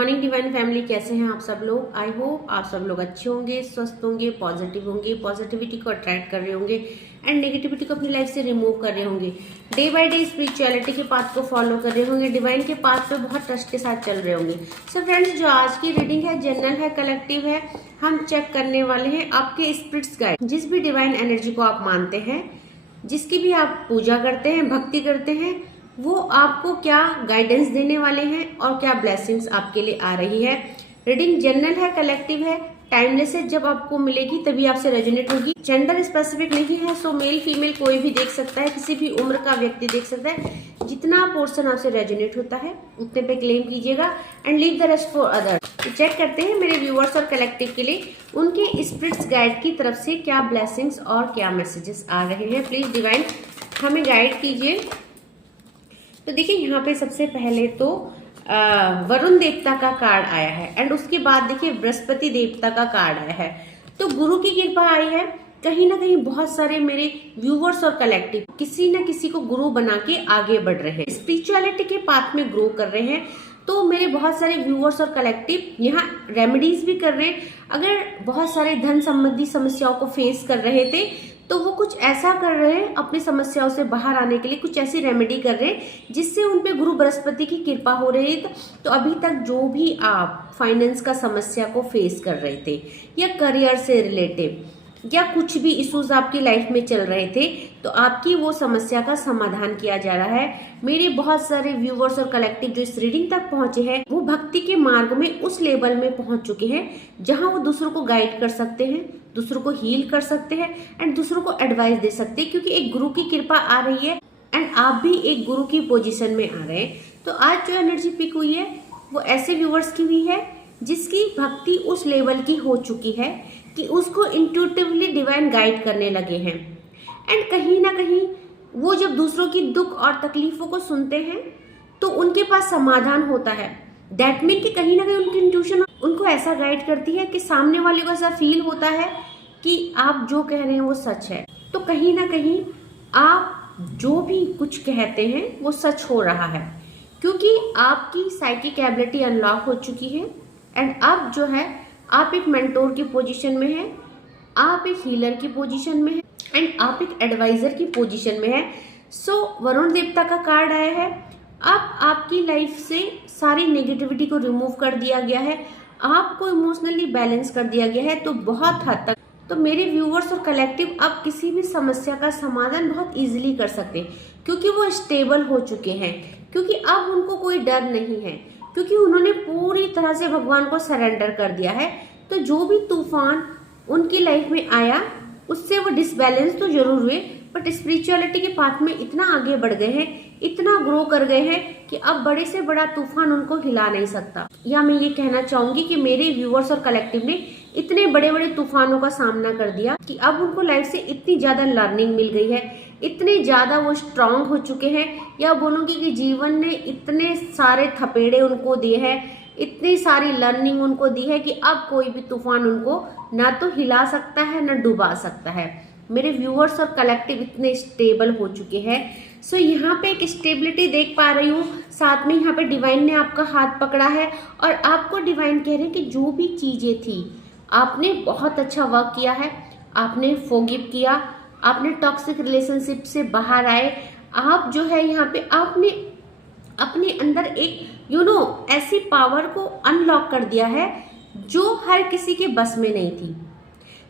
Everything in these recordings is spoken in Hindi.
मॉर्निंग डिवाइन फैमिली, कैसे हैं आप सब लोग। आई होप आप सब लोग अच्छे होंगे, स्वस्थ होंगे, पॉजिटिव होंगे, पॉजिटिविटी को अट्रैक्ट कर रहे होंगे एंड नेगेटिविटी को अपनी लाइफ से रिमूव कर रहे होंगे। डे बाय डे स्पिरिचुअलिटी के पाथ को फॉलो कर रहे होंगे, डिवाइन के पाथ पे बहुत ट्रस्ट के साथ चल रहे होंगे। सो फ्रेंड्स, जो आज की रीडिंग है जनरल है, कलेक्टिव है। हम चेक करने वाले हैं आपके स्पिरिट्स गाइड, जिस भी डिवाइन एनर्जी को आप मानते हैं, जिसकी भी आप पूजा करते हैं, भक्ति करते हैं, वो आपको क्या गाइडेंस देने वाले हैं और क्या ब्लेसिंग्स आपके लिए आ रही है। रीडिंग जनरल है, कलेक्टिव है, टाइमलेस है। जब आपको मिलेगी तभी आपसे रेजोनेट होगी। जेंडर स्पेसिफिक नहीं है, सो मेल फीमेल कोई भी देख सकता है, किसी भी उम्र का व्यक्ति देख सकता है। जितना पोर्शन आपसे रेजोनेट होता है उतने पे क्लेम कीजिएगा and leave the rest for other. Check करते हैं मेरे व्यूअर्स और कलेक्टिव के लिए उनके स्पिरिट्स गाइड की तरफ से क्या ब्लेसिंग्स और क्या मैसेजेस आ रहे हैं। प्लीज डिवाइन हमें गाइड कीजिए। तो देखिए, यहाँ पे सबसे पहले तो वरुण देवता का कार्ड आया है एंड उसके बाद देखिए बृहस्पति देवता का कार्ड आया है। तो गुरु की कृपा आई है। कहीं ना कहीं बहुत सारे मेरे व्यूवर्स और कलेक्टिव किसी न किसी को गुरु बना के आगे बढ़ रहे हैं, स्पिरिचुअलिटी के पाथ में ग्रो कर रहे हैं। तो मेरे बहुत सारे व्यूवर्स और कलेक्टिव यहाँ रेमेडीज भी कर रहे हैं। अगर बहुत सारे धन संबंधी समस्याओं को फेस कर रहे थे तो वो कुछ ऐसा कर रहे हैं, अपनी समस्याओं से बाहर आने के लिए कुछ ऐसी रेमेडी कर रहे हैं जिससे उन पे गुरु बृहस्पति की कृपा हो रही है। तो अभी तक जो भी आप फाइनेंस का समस्या को फेस कर रहे थे या करियर से रिलेटिव या कुछ भी इश्यूज आपकी लाइफ में चल रहे थे, तो आपकी वो समस्या का समाधान किया जा रहा है। मेरे बहुत सारे व्यूवर्स और कलेक्टिव जो इस रीडिंग तक पहुंचे हैं, वो भक्ति के मार्ग में उस लेवल में पहुंच चुके हैं जहां वो दूसरों को गाइड कर सकते हैं, दूसरों को हील कर सकते हैं एंड दूसरों को एडवाइस दे सकते हैं, क्योंकि एक गुरु की कृपा आ रही है एंड आप भी एक गुरु की पोजीशन में आ रहे हैं। तो आज जो एनर्जी पिक हुई है वो ऐसे व्यूवर्स की हुई है जिसकी भक्ति उस लेवल की हो चुकी है कि उसको इंट्यूटिवली डिवाइन गाइड करने लगे हैं एंड कहीं ना कहीं वो जब दूसरों की दुख और तकलीफों को सुनते हैं तो उनके पास समाधान होता है। दैट मीन कि कहीं ना कहीं उनकी इंट्यूशन उनको ऐसा गाइड करती है कि सामने वाले को ऐसा फील होता है कि आप जो कह रहे हैं वो सच है। तो कहीं ना कहीं आप जो भी कुछ कहते हैं वो सच हो रहा है, क्योंकि आपकी साइकिक एबिलिटी अनलॉक हो चुकी है एंड अब जो है आप एक मेंटोर की पोजीशन में हैं, आप एक हीलर की पोजीशन में हैं एंड आप एक एडवाइजर की पोजीशन में हैं। सो वरुण देवता का कार्ड आया है। अब आपकी लाइफ से सारी नेगेटिविटी को रिमूव कर दिया गया है, आपको इमोशनली बैलेंस कर दिया गया है। तो बहुत हद तक तो मेरे व्यूअर्स और कलेक्टिव अब किसी भी समस्या का समाधान बहुत इजीली कर सकते हैं, क्योंकि वो स्टेबल हो चुके हैं, क्योंकि अब उनको कोई डर नहीं है, क्योंकि उन्होंने पूरी तरह से भगवान को सरेंडर कर दिया है। तो जो भी तूफान उनकी लाइफ में आया उससे वो डिसबैलेंस तो जरूर हुए, बट स्पिरिचुअलिटी के पाथ में इतना आगे बढ़ गए हैं, इतना ग्रो कर गए हैं कि अब बड़े से बड़ा तूफान उनको हिला नहीं सकता। या मैं ये कहना चाहूंगी कि मेरे व्यूअर्स और कलेक्टिव ने इतने बड़े बड़े तूफानों का सामना कर दिया कि अब उनको लाइफ से इतनी ज्यादा लर्निंग मिल गई है, इतने ज्यादा वो स्ट्रांग हो चुके हैं, या बोलूंगी कि जीवन ने इतने सारे थपेड़े उनको दिए हैं, इतनी सारी लर्निंग उनको दी है कि अब कोई भी तूफान उनको ना तो हिला सकता है ना डुबा सकता है। मेरे व्यूअर्स और कलेक्टिव इतने स्टेबल हो चुके हैं। सो यहाँ पे एक स्टेबिलिटी देख पा रही हूँ। साथ में यहाँ पे डिवाइन ने आपका हाथ पकड़ा है और आपको डिवाइन कह रहे हैं कि जो भी चीजें थी आपने बहुत अच्छा वर्क किया है, आपने फॉरगिव किया, आपने टॉक्सिक रिलेशनशिप से बाहर आए, आप जो है यहाँ पे आपने अपने अंदर एक ऐसी पावर को अनलॉक कर दिया है जो हर किसी के बस में नहीं थी।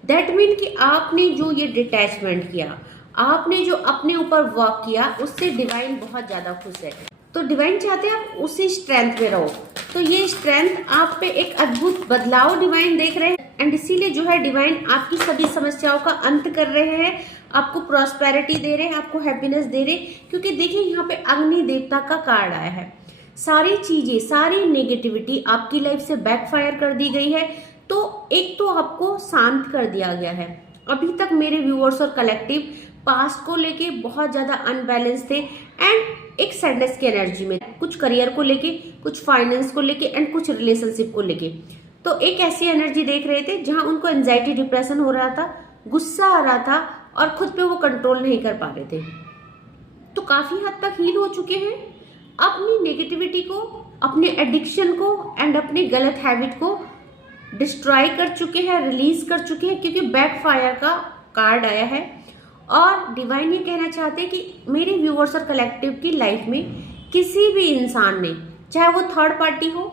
दैट मीन कि आपने जो ये डिटैचमेंट किया, आपने जो अपने ऊपर वर्क किया, उससे डिवाइन बहुत ज्यादा खुश है। तो डिवाइन चाहते हैं आप उसी स्ट्रेंथ में रहो। तो ये स्ट्रेंथ आप पे एक अद्भुत बदलाव डिवाइन देख रहे हैं एंड इसीलिए जो है डिवाइन आपकी सभी समस्याओं का अंत कर रहे हैं, आपको प्रॉस्पेरिटी दे रहे हैं, आपको हैप्पीनेस दे रहे हैं। क्योंकि देखिए यहाँ पे अग्नि देवता का कार्ड आया है। सारी चीजें, सारी नेगेटिविटी आपकी लाइफ से बैकफायर कर दी गई है। तो एक तो आपको शांत कर दिया गया है। अभी तक मेरे व्यूअर्स और कलेक्टिव पास्ट को लेके बहुत ज्यादा अनबैलेंस थे एंड एक सैडनेस की एनर्जी में, कुछ करियर को लेके, कुछ फाइनेंस को लेके एंड कुछ रिलेशनशिप को लेके। तो एक ऐसी एनर्जी देख रहे थे जहां उनको एंजाइटी, डिप्रेशन हो रहा था, गुस्सा आ रहा था और खुद पे वो कंट्रोल नहीं कर पा रहे थे। तो काफी हद तक हील हो चुके हैं, अपनी नेगेटिविटी को अपने एडिक्शन को एंड अपने गलत हैबिट को डिस्ट्रॉय कर चुके हैं, रिलीज कर चुके हैं, क्योंकि बैकफायर का कार्ड आया है। और डिवाइन ये कहना चाहते हैं कि मेरे व्यूअर्स और कलेक्टिव की लाइफ में किसी भी इंसान ने, चाहे वो थर्ड पार्टी हो,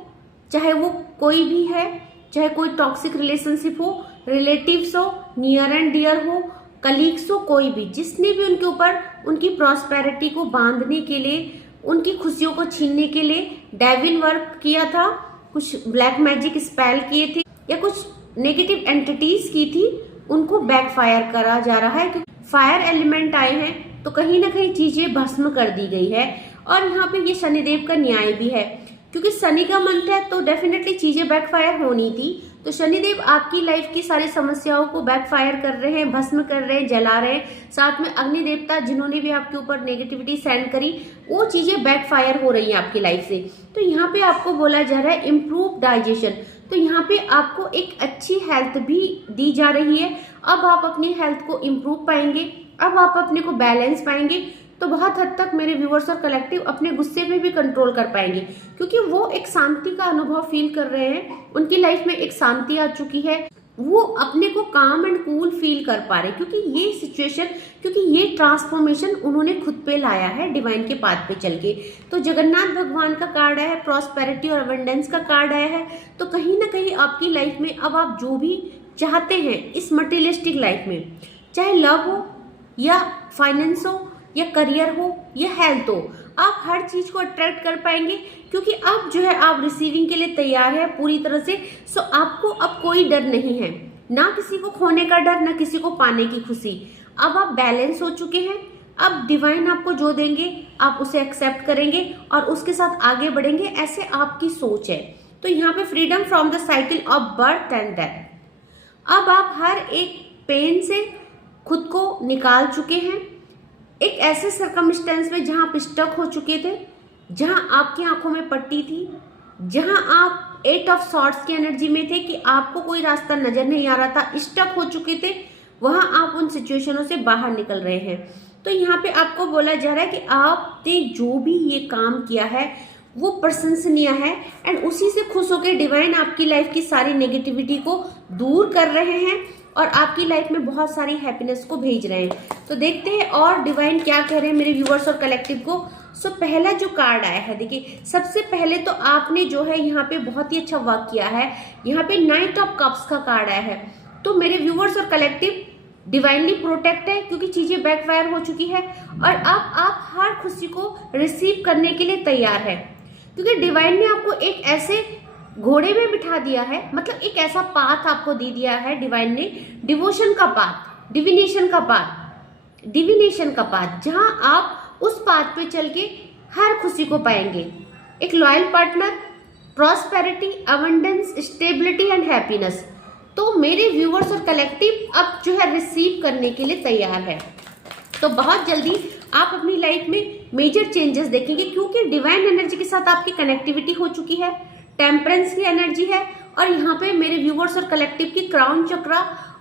चाहे वो कोई भी है, चाहे कोई टॉक्सिक रिलेशनशिप हो, रिलेटिव्स हो, नियर एंड डियर हो, कलीग्स हो, कोई भी, जिसने भी उनके ऊपर उनकी प्रॉस्पेरिटी को बांधने के लिए, उनकी खुशियों को छीनने के लिए डेविल वर्क किया था, कुछ ब्लैक मैजिक स्पेल किए थे या कुछ नेगेटिव एंटिटीज की थी, उनको बैकफायर करा जा रहा है। क्योंकि फायर एलिमेंट आए हैं तो कहीं ना कहीं चीजें भस्म कर दी गई है। और यहाँ पे ये शनिदेव का न्याय भी है, क्योंकि शनि का मंथ है तो डेफिनेटली चीजें बैकफायर होनी थी। तो शनिदेव आपकी लाइफ की सारी समस्याओं को बैकफायर कर रहे हैं, भस्म कर रहे हैं, जला रहे हैं। साथ में अग्नि देवता जिन्होंने भी आपके ऊपर नेगेटिविटी सेंड करी, वो चीजें बैकफायर हो रही हैं आपकी लाइफ से। तो यहाँ पे आपको बोला जा रहा है इम्प्रूव डाइजेशन। तो यहाँ पे आपको एक अच्छी हेल्थ भी दी जा रही है। अब आप अपनी हेल्थ को इम्प्रूव पाएंगे, अब आप अपने को बैलेंस पाएंगे। तो बहुत हद तक मेरे व्यूअर्स और कलेक्टिव अपने गुस्से पे भी कंट्रोल कर पाएंगे, क्योंकि वो एक शांति का अनुभव फील कर रहे हैं। उनकी लाइफ में एक शांति आ चुकी है, वो अपने को काम एंड कूल फील कर पा रहे, क्योंकि ये सिचुएशन, क्योंकि ये ट्रांसफॉर्मेशन उन्होंने खुद पे लाया है डिवाइन के पाथ पे चल के। तो जगन्नाथ भगवान का कार्ड आया है, प्रॉस्पेरिटी और अबंडेंस का कार्ड आया है। तो कहीं ना कहीं आपकी लाइफ में अब आप जो भी चाहते हैं इस मटेरियलिस्टिक लाइफ में, चाहे लव हो या फाइनेंस हो या करियर हो या हेल्थ हो, आप हर चीज को अट्रैक्ट कर पाएंगे, क्योंकि अब जो है आप रिसीविंग के लिए तैयार है पूरी तरह से। सो आपको अब कोई डर नहीं है, ना किसी को खोने का डर, ना किसी को पाने की खुशी। अब आप बैलेंस हो चुके हैं। अब डिवाइन आपको जो देंगे आप उसे एक्सेप्ट करेंगे और उसके साथ आगे बढ़ेंगे, ऐसे आपकी सोच है। तो यहाँ पे freedom from the cycle of birth and death. अब आप हर एक पेन से खुद को निकाल चुके हैं। एक ऐसे सर्कमस्टेंस में जहां आप स्टक हो चुके थे, जहां आपकी आंखों में पट्टी थी, जहां आप 8 ऑफ सॉर्ड्स की एनर्जी में थे कि आपको कोई रास्ता नजर नहीं आ रहा था, स्टक हो चुके थे, वहां आप उन सिचुएशनों से बाहर निकल रहे हैं। तो यहाँ पे आपको बोला जा रहा है कि आपने जो भी ये काम किया है वो प्रशंसनीय है, एंड उसी से खुश होकर डिवाइन आपकी लाइफ की सारी नेगेटिविटी को दूर कर रहे हैं और आपकी लाइफ में बहुत सारी हैप्पीनेस को भेज रहे हैं। तो देखते हैं और डिवाइन क्या कह रहे हैं मेरे व्यूअर्स और कलेक्टिव को। सो पहला जो कार्ड आया है, देखिए सबसे पहले तो आपने जो है यहाँ पे बहुत ही अच्छा वर्क किया है। यहाँ पे नाइट ऑफ कप्स का कार्ड आया है। तो मेरे व्यूअर्स और कलेक्टिव डिवाइनली प्रोटेक्ट है, क्योंकि चीजें बैकफायर हो चुकी है और अब आप हर खुशी को रिसीव करने के लिए तैयार है, क्योंकि डिवाइन ने आपको एक ऐसे घोड़े में बिठा दिया है, मतलब एक ऐसा पाथ आपको दे दिया है डिवाइन ने, डिवोशन का पाथ, डिविनेशन का पाथ, डिविनेशन का पाथ, जहां आप उस पाथ पे चल के हर खुशी को पाएंगे। एक loyal partner, prosperity, abundance, stability and happiness. तो मेरे व्यूअर्स और कलेक्टिव अब जो है रिसीव करने के लिए तैयार है। तो बहुत जल्दी आप अपनी लाइफ में मेजर चेंजेस देखेंगे, क्योंकि डिवाइन एनर्जी के साथ आपकी कनेक्टिविटी हो चुकी है, टेम्परेंस की एनर्जी है, और यहाँ पे मेरे व्यूअर्स और कलेक्टिव की क्राउन चक्रा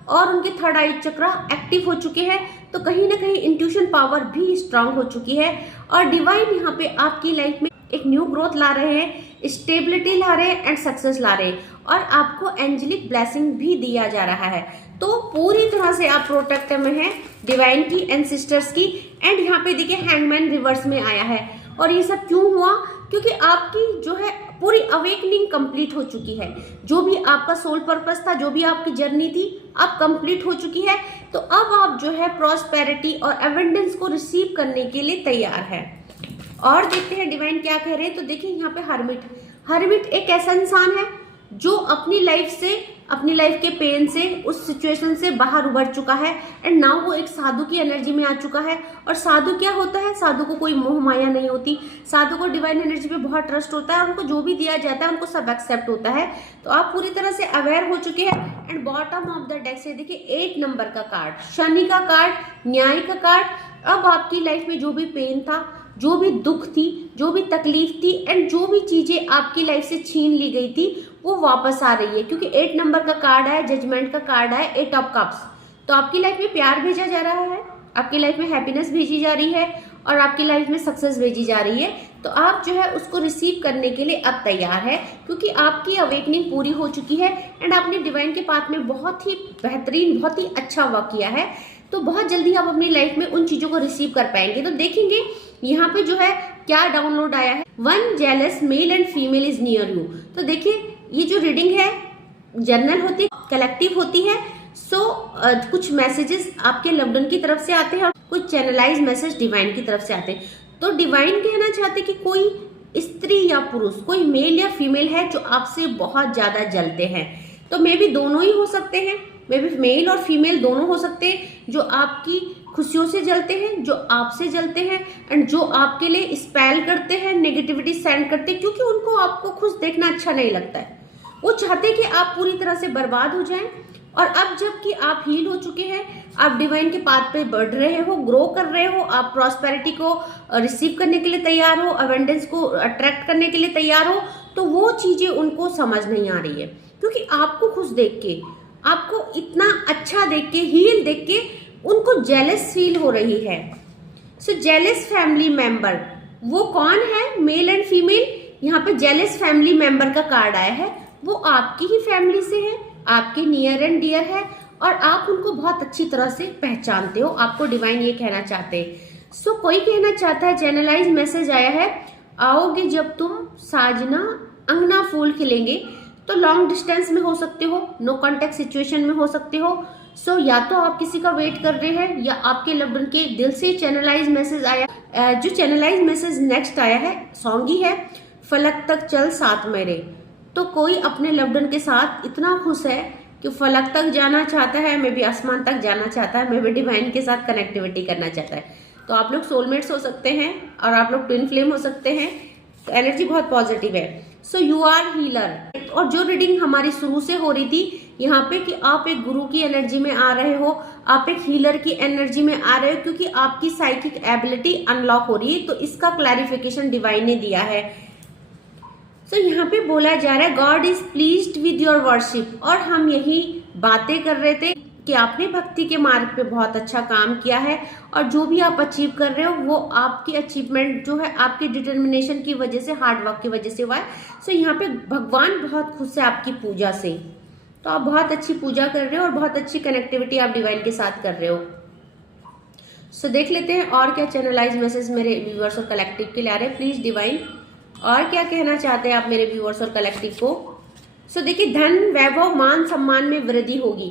और उनके थर्ड आई चक्रा एक्टिव हो चुके हैं। तो कहीं ना कहीं इंट्यूशन पावर भी स्ट्रांग हो चुकी है, और डिवाइन यहाँ पे आपकी लाइफ में एक न्यू ग्रोथ ला रहे हैं, स्टेबिलिटी ला रहे हैं एंड सक्सेस ला रहे हैं, और आपको एंजेलिक ब्लेसिंग भी दिया जा रहा है। तो पूरी तरह से आप प्रोटेक्ट में हैं डिवाइन की, एंसिस्टर्स की। एंड यहाँ पे देखिए हैंगमैन रिवर्स में आया है। और ये सब क्यों हुआ? क्योंकि आपकी जो है पूरी अवेकनिंग कंप्लीट हो चुकी है। जो भी आपका सोल पर्पस था, जो भी आपकी जर्नी थी, अब कंप्लीट हो चुकी है। तो अब आप जो है प्रॉस्पेरिटी और एबंडेंस को रिसीव करने के लिए तैयार है। और देखते हैं डिवाइन क्या कह रहे हैं। तो देखिए यहाँ पे हर्मिट एक ऐसा इंसान है जो अपनी लाइफ के पेन से, उस सिचुएशन से बाहर उभर चुका है, एंड नाउ वो एक साधु की एनर्जी में आ चुका है। और साधु क्या होता है? साधु को कोई मोह माया नहीं होती, साधु को डिवाइन एनर्जी पे बहुत ट्रस्ट होता है, और उनको जो भी दिया जाता है उनको सब एक्सेप्ट होता है। तो आप पूरी तरह से अवेयर हो चुके हैं। And bottom of the deck से देखिए 8 नंबर का कार्ड, शनि का कार्ड, न्याय का कार्ड। अब आपकी लाइफ में जो भी पेन था, जो भी दुख थी, जो भी तकलीफ थी, एंड जो भी चीजें आपकी लाइफ से छीन ली गई थी, वो वापस आ रही है। क्योंकि 8 नंबर का कार्ड है, जजमेंट का कार्ड है, 8 ऑफ कप्स। तो आपकी लाइफ में प्यार भेजा जा रहा है, आपकी लाइफ में हैप्पीनेस भेजी जा रही है, और आपकी लाइफ में सक्सेस भेजी जा रही है। तो आप जो है उसको रिसीव करने के लिए अब तैयार है, क्योंकि आपकी अवेकनिंग पूरी हो चुकी है एंड आपने डिवाइन के पाथ में बहुत ही बेहतरीन, बहुत ही अच्छा वर्क किया है। तो बहुत जल्दी आप अपनी लाइफ में उन चीजों को रिसीव कर पाएंगे। तो देखेंगे यहाँ पे जो है क्या डाउनलोड आया है, 1 jealous male and female is near you. तो देखिए ये जो रीडिंग है जनरल होती है, कलेक्टिव होती है। कुछ मैसेजेस आपके लव्ड वन की तरफ से आते हैं और कुछ चैनलाइज मैसेज डिवाइन की तरफ से आते हैं। तो डिवाइन कहना चाहते कि कोई स्त्री या पुरुष, कोई मेल या फीमेल है जो आपसे बहुत ज्यादा जलते हैं। तो मे बी दोनों ही हो सकते हैं, मे बी मेल और फीमेल दोनों हो सकते हैं, जो आपकी खुशियों से जलते हैं, जो आपसे जलते हैं एंड जो आपके लिए स्पेल करते हैं, नेगेटिविटी सेंड करते हैं, क्योंकि उनको आपको खुश देखना अच्छा नहीं लगता है। वो चाहते हैं कि आप पूरी तरह से बर्बाद हो जाएं। और अब जबकि आप हील हो चुके हैं, आप डिवाइन के पाथ पे बढ़ रहे हो, ग्रो कर रहे हो, आप प्रॉस्पेरिटी को रिसीव करने के लिए तैयार हो, अवेंडेंस को अट्रैक्ट करने के लिए तैयार हो, तो वो चीजें उनको समझ नहीं आ रही है, क्योंकि आपको खुश देख के, आपको इतना अच्छा देख के, हील देख के उनको जेलस फील हो रही है। सो जेलस फैमिली मेंबर वो कौन है, मेल एंड फीमेल? यहाँ पे जेलस फैमिली मेंबर का कार्ड आया है। वो आपकी ही फैमिली से है, आपके नियर एंड डियर है और आप उनको बहुत अच्छी तरह से पहचानते हो। आपको डिवाइन ये कहना चाहते हैं। सो कोई कहना चाहता है, चैनलाइज मैसेज आया है, आओगे जब तुम साजना अंगना फूल खिलेंगे। तो लॉन्ग डिस्टेंस में हो सकते हो, नो कॉन्टेक्ट सिचुएशन में हो सकते हो। सो या तो आप किसी का वेट कर रहे हैं या आपके लव्ड वन के दिल से चैनलाइज मैसेज आया। जो चैनलाइज मैसेज नेक्स्ट आया है सॉन्ग ही है, फलक तक चल साथ मेरे। तो कोई अपने लव्ड वन के साथ इतना खुश है कि फलक तक जाना चाहता है, मे बी आसमान तक जाना चाहता है, मे बी डिवाइन के साथ कनेक्टिविटी करना चाहता है। तो आप लोग सोलमेट्स हो सकते हैं और आप लोग ट्विन फ्लेम हो सकते हैं। एनर्जी बहुत पॉजिटिव है। So you are healer. और जो रीडिंग हमारी शुरू से हो रही थी यहाँ पे कि आप एक गुरु की एनर्जी में आ रहे हो, आप एक हीलर की एनर्जी में आ रहे हो, क्योंकि आपकी साइकिक एबिलिटी अनलॉक हो रही है। तो इसका क्लैरिफिकेशन डिवाइन ने दिया है। सो यहाँ पे बोला जा रहा है God is pleased with your worship. और हम यही बातें कर रहे थे कि आपने भक्ति के मार्ग पे बहुत अच्छा काम किया है और जो भी आप अचीव कर रहे हो वो आपकी अचीवमेंट जो है आपकी डिटर्मिनेशन की वजह से, हार्ड वर्क की वजह से हुआ है। सो यहाँ पे भगवान बहुत खुश है आपकी पूजा से। तो आप बहुत अच्छी पूजा कर रहे हो और बहुत अच्छी कनेक्टिविटी आप डिवाइन के साथ कर रहे हो। सो देख लेते हैं और क्या चैनलाइज मैसेज मेरे व्यूअर्स और कलेक्टिव के लिए आ रहे हैं। प्लीज डिवाइन और क्या कहना चाहते हैं आप मेरे व्यूअर्स और कलेक्टिव को। सो देखिए धन, वैभव, मान सम्मान में वृद्धि होगी।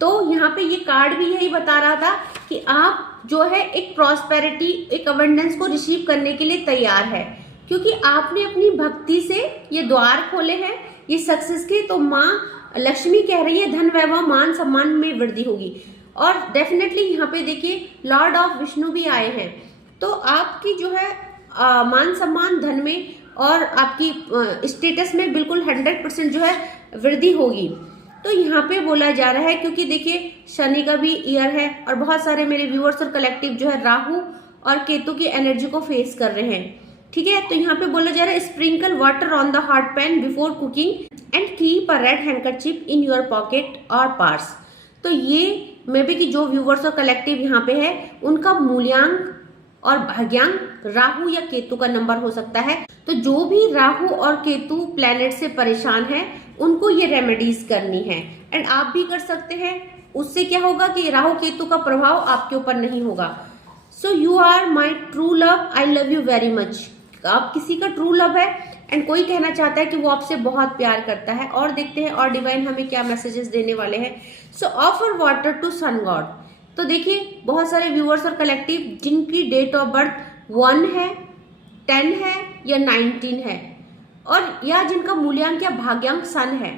तो यहाँ पे ये कार्ड भी यही बता रहा था कि आप जो है एक प्रॉस्पेरिटी, एक अबंडेंस को रिसीव करने के लिए तैयार है, क्योंकि आपने अपनी भक्ति से ये द्वार खोले हैं ये सक्सेस के। तो माँ लक्ष्मी कह रही है धन, वैभव, मान सम्मान में वृद्धि होगी। और डेफिनेटली यहाँ पे देखिए लॉर्ड ऑफ विष्णु भी आए हैं। तो आपकी जो है मान सम्मान, धन में और आपकी स्टेटस में बिल्कुल 100% जो है वृद्धि होगी। तो यहाँ पे बोला जा रहा है, क्योंकि देखिए शनि का भी ईयर है और बहुत सारे मेरे व्यूअर्स और कलेक्टिव जो है राहु और केतु की एनर्जी को फेस कर रहे हैं। ठीक है, तो यहाँ पे बोला जा रहा है sprinkle water on the hot pan before cooking and keep a red handkerchief in your pocket और पर्स। तो ये मे बी कि जो व्यूअर्स और कलेक्टिव यहाँ पे है उनका मूल्यांक और भाग्यांक राहु या केतु का नंबर हो सकता है। तो जो भी राहु और केतु प्लैनेट से परेशान है उनको ये रेमेडीज करनी है एंड आप भी कर सकते हैं। उससे क्या होगा कि राहु केतु का प्रभाव आपके ऊपर नहीं होगा। So you are my true love, I love you very much. आप किसी का ट्रू लव है एंड कोई कहना चाहता है कि वो आपसे बहुत प्यार करता है। और देखते हैं और डिवाइन हमें क्या मैसेजेस देने वाले हैं। So offer water to sun god. तो देखिए बहुत सारे व्यूअर्स और कलेक्टिव जिनकी डेट ऑफ बर्थ 1 है, 10 है या 19 है और या जिनका मूल्यांक या भाग्यांक सन है,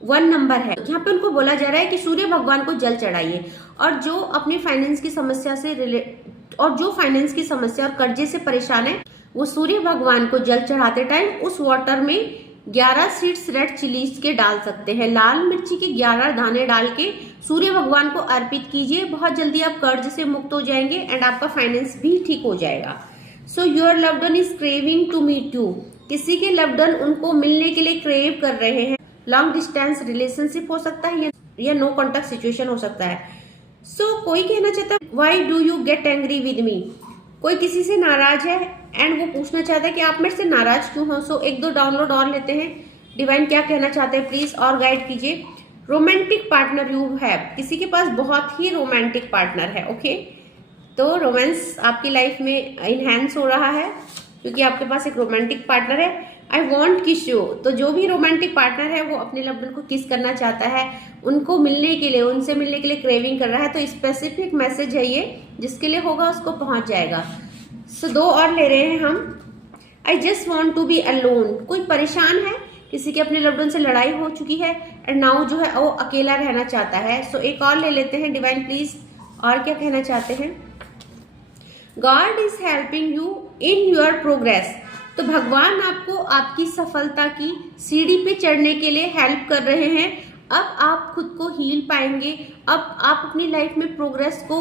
1 नंबर है, यहाँ पे उनको बोला जा रहा है कि सूर्य भगवान को जल चढ़ाइए। और जो अपनी फाइनेंस की समस्या से फाइनेंस की समस्या और कर्जे से परेशान है वो सूर्य भगवान को जल चढ़ाते टाइम उस वाटर में 11 सीड्स रेड चिलीज के डाल सकते हैं। लाल मिर्ची के 11 दाने डाल के सूर्य भगवान को अर्पित कीजिए। बहुत जल्दी आप कर्ज से मुक्त हो जाएंगे एंड आपका फाइनेंस भी ठीक हो जाएगा। So your loved one is craving to meet you. किसी के लव्ड वन उनको मिलने के लिए क्रेव कर रहे हैं। लॉन्ग डिस्टेंस रिलेशनशिप हो सकता है या नो कॉन्टेक्ट सिचुएशन हो सकता है। सो कोई कहना चाहता है why do you get angry with me. कोई किसी से नाराज है एंड वो पूछना चाहता है कि आप मेरे से नाराज क्यों हो। सो एक दो डाउनलोड और लेते हैं, डिवाइन क्या कहना चाहते हैं प्लीज और गाइड कीजिए। रोमांटिक पार्टनर यू हैव, किसी के पास बहुत ही रोमांटिक पार्टनर है। ओके तो रोमांस आपकी लाइफ में इनहेंस हो रहा है क्योंकि आपके पास एक रोमांटिक पार्टनर है। आई वॉन्ट किस यू, तो जो भी रोमांटिक पार्टनर है वो अपने लव्ड वन को किस करना चाहता है, उनको मिलने के लिए, उनसे मिलने के लिए क्रेविंग कर रहा है। तो स्पेसिफिक मैसेज है ये, जिसके लिए होगा उसको पहुंच जाएगा। सो दो और ले रहे हैं हम। I just want to be alone, कोई परेशान है, किसी के अपने लव्ड वन से लड़ाई हो चुकी है एंड नाउ जो है वो अकेला रहना चाहता है। सो एक और ले लेते हैं, डिवाइन प्लीज और क्या कहना चाहते हैं। God is helping you in your progress, तो भगवान आपको आपकी सफलता की सीढ़ी पे चढ़ने के लिए हेल्प कर रहे हैं। अब आप खुद को हील पाएंगे, अब आप अपनी लाइफ में प्रोग्रेस को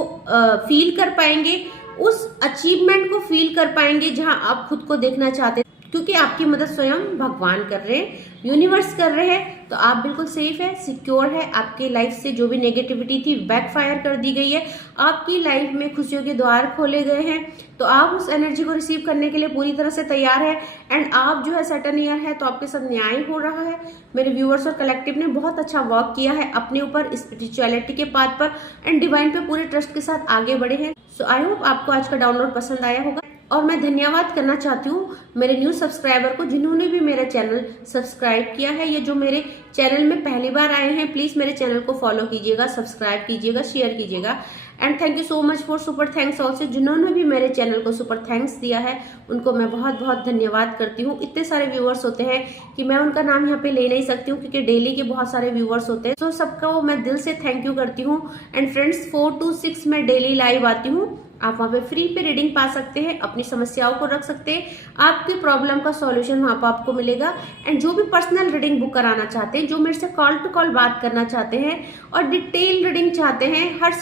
फील कर पाएंगे, उस अचीवमेंट को फील कर पाएंगे जहां आप खुद को देखना चाहते हैं, क्योंकि आपकी मदद स्वयं भगवान कर रहे हैं, यूनिवर्स कर रहे हैं। तो आप बिल्कुल सेफ है, सिक्योर है। आपके लाइफ से जो भी नेगेटिविटी थी बैकफायर कर दी गई है, आपकी लाइफ में खुशियों के द्वार खोले गए हैं। तो आप उस एनर्जी को रिसीव करने के लिए पूरी तरह से तैयार है। एंड आप जो है सटन ईयर है तो आपके साथ न्याय हो रहा है। मेरे व्यूअर्स और कलेक्टिव ने बहुत अच्छा वर्क किया है अपने ऊपर, स्पिरिचुअलिटी के पाथ पर एंड डिवाइन पे पूरे ट्रस्ट के साथ आगे बढ़े हैं। सो आई होप आपको आज का डाउनलोड पसंद आया होगा। और मैं धन्यवाद करना चाहती हूँ मेरे न्यू सब्सक्राइबर को जिन्होंने भी मेरा चैनल सब्सक्राइब किया है, या जो मेरे चैनल में पहली बार आए हैं। प्लीज मेरे चैनल को फॉलो कीजिएगा, सब्सक्राइब कीजिएगा, शेयर कीजिएगा। And thank you so much for super thanks also, जिन्होंने भी मेरे चैनल को सुपर थैंक्स दिया है उनको मैं बहुत बहुत धन्यवाद करती हूँ। इतने सारे व्यूअर्स होते हैं कि मैं उनका नाम यहाँ पे ले नहीं सकती हूँ क्योंकि डेली के बहुत सारे व्यूअर्स होते हैं। तो सबको मैं दिल से थैंक यू करती हूँ। एंड फ्रेंड्स 4 to 6 मैं डेली लाइव आती हूँ, आप वहाँ पे फ्री पे रीडिंग पा सकते हैं, अपनी समस्याओं को रख सकते हैं, आपकी प्रॉब्लम का सॉल्यूशन वहाँ पर आपको मिलेगा। एंड जो भी पर्सनल रीडिंग बुक कराना चाहते हैं, जो मेरे से कॉल टू कॉल बात करना चाहते हैं और डिटेल रीडिंग चाहते हैं, हर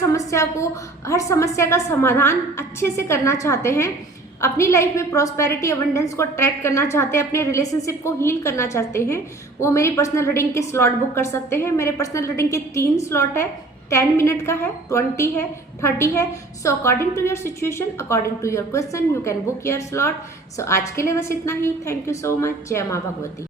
समस्या का समाधान अच्छे से करना चाहते हैं, अपनी लाइफ में प्रॉस्पेरिटी अबंडेंस को अट्रैक्ट करना चाहते हैं, अपने रिलेशनशिप को हील करना चाहते हैं, वो मेरी पर्सनल रीडिंग के स्लॉट बुक कर सकते हैं। मेरे पर्सनल रीडिंग के 3 स्लॉट है, 10 मिनट का है, 20 है, 30 है। So according to your situation, according to your question, you can book your slot. So आज के लिए बस इतना ही। Thank you so much. जय माँ भगवती।